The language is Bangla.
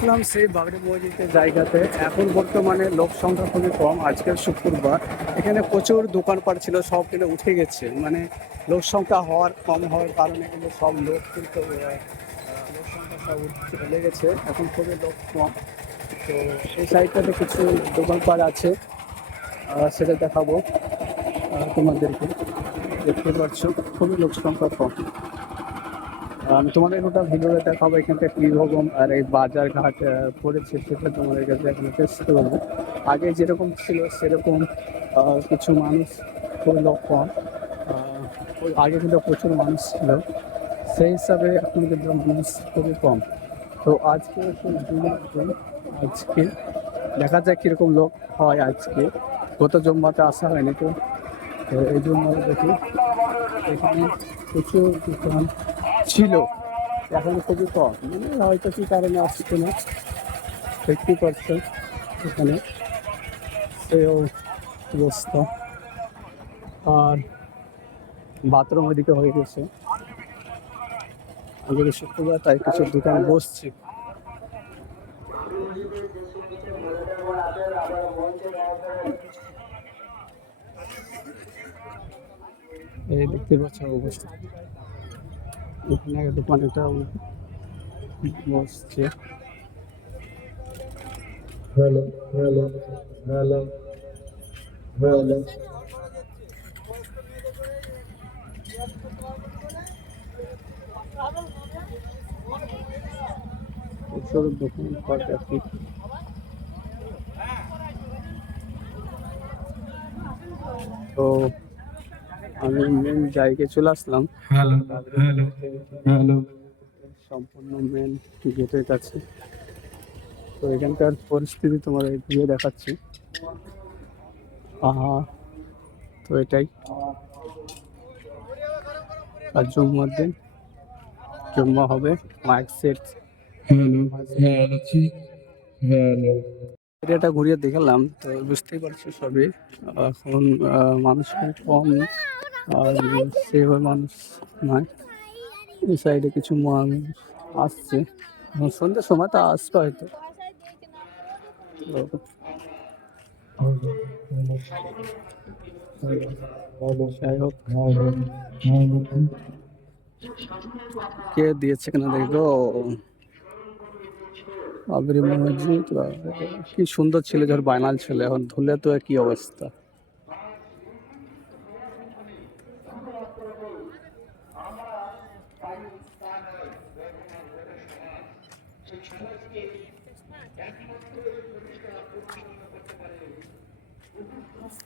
দেখলাম সেই বাবরি মসজিদের জায়গাতে এখন বর্তমানে লোক সংখ্যা খুবই কম। আজকের শুক্রবার এখানে প্রচুর দোকানপাট ছিল, সব কিন্তু উঠে গেছে। মানে লোক সংখ্যা কম হওয়ার কারণে কিন্তু সব লোক কিন্তু লোক সংখ্যা সব চলে গেছে, এখন খুবই লোক কম। তো এই সাইডটাতে কিছু দোকানপাট আছে, সেটা দেখাবো তোমাদেরকে। দেখতে পাচ্ছ খুবই লোক সংখ্যা কম। আমি তোমাদের ওটা ভিডিওটা দেখাবো এখানটা কীরকম আর এই বাজার ঘাট পড়েছে, সেটা তোমাদের কাছে এখানে চেষ্টা করবো। আগে যেরকম ছিল সেরকম কিছু মানুষ খুবই লোক কম। ওই আগে কিন্তু প্রচুর মানুষ ছিল, সেই হিসাবে এখন কিন্তু মানুষ খুবই কম। তো আজকে একটু আজকে দেখা যাক কীরকম লোক হয় আজকে। গত জম্মাতে আসা হয়নি তো, তো এই জন্য দেখি এখানে প্রচুর দোকান ছিল, এখন খুবই কম। মানে হয়তো কী কারণে আসছে না, দেখতেই পাচ্ছেন এখানে সেই অবস্থা। আর বাথরুম ওইদিকে হয়ে গেছে, আজকে শুক্রবার তাই কিছু দোকান বসছে। এই দেখতে পাচ্ছেন অবস্থা, এখানে দোকানটা বসছে। Hello hello hello hello. প্রচুর দোকানপাট আছে। তো আমি মেন জায়গায় চলে আসলাম, হ্যালো হ্যালো হ্যালো। সম্পূর্ণ মেন গেটের কাছে। তো এখানকার পরিস্থিতি তোমার ঘুরে দেখাচ্ছি। আহা, তো এটাই। আর জুম্মার দিন জুম্মা হবে, mike set. Hello hello hello. এরিয়াটা ঘুরিয়ে দেখালাম, তো বুঝতেই পারছি সবই। এখন মানুষ খুব কম, আর সেভাবে মানুষ নয়। এই সাইডে কিছু মানুষ আসছে, সন্ধ্যের সময় তা আসবে হয়তো। যাই হোক, কে দিয়েছে কেন দেখো। বাবরি মসজিদ কি সুন্দর ছিল যখন বানাল ছিল, এখন ধুলে তো কি অবস্থা।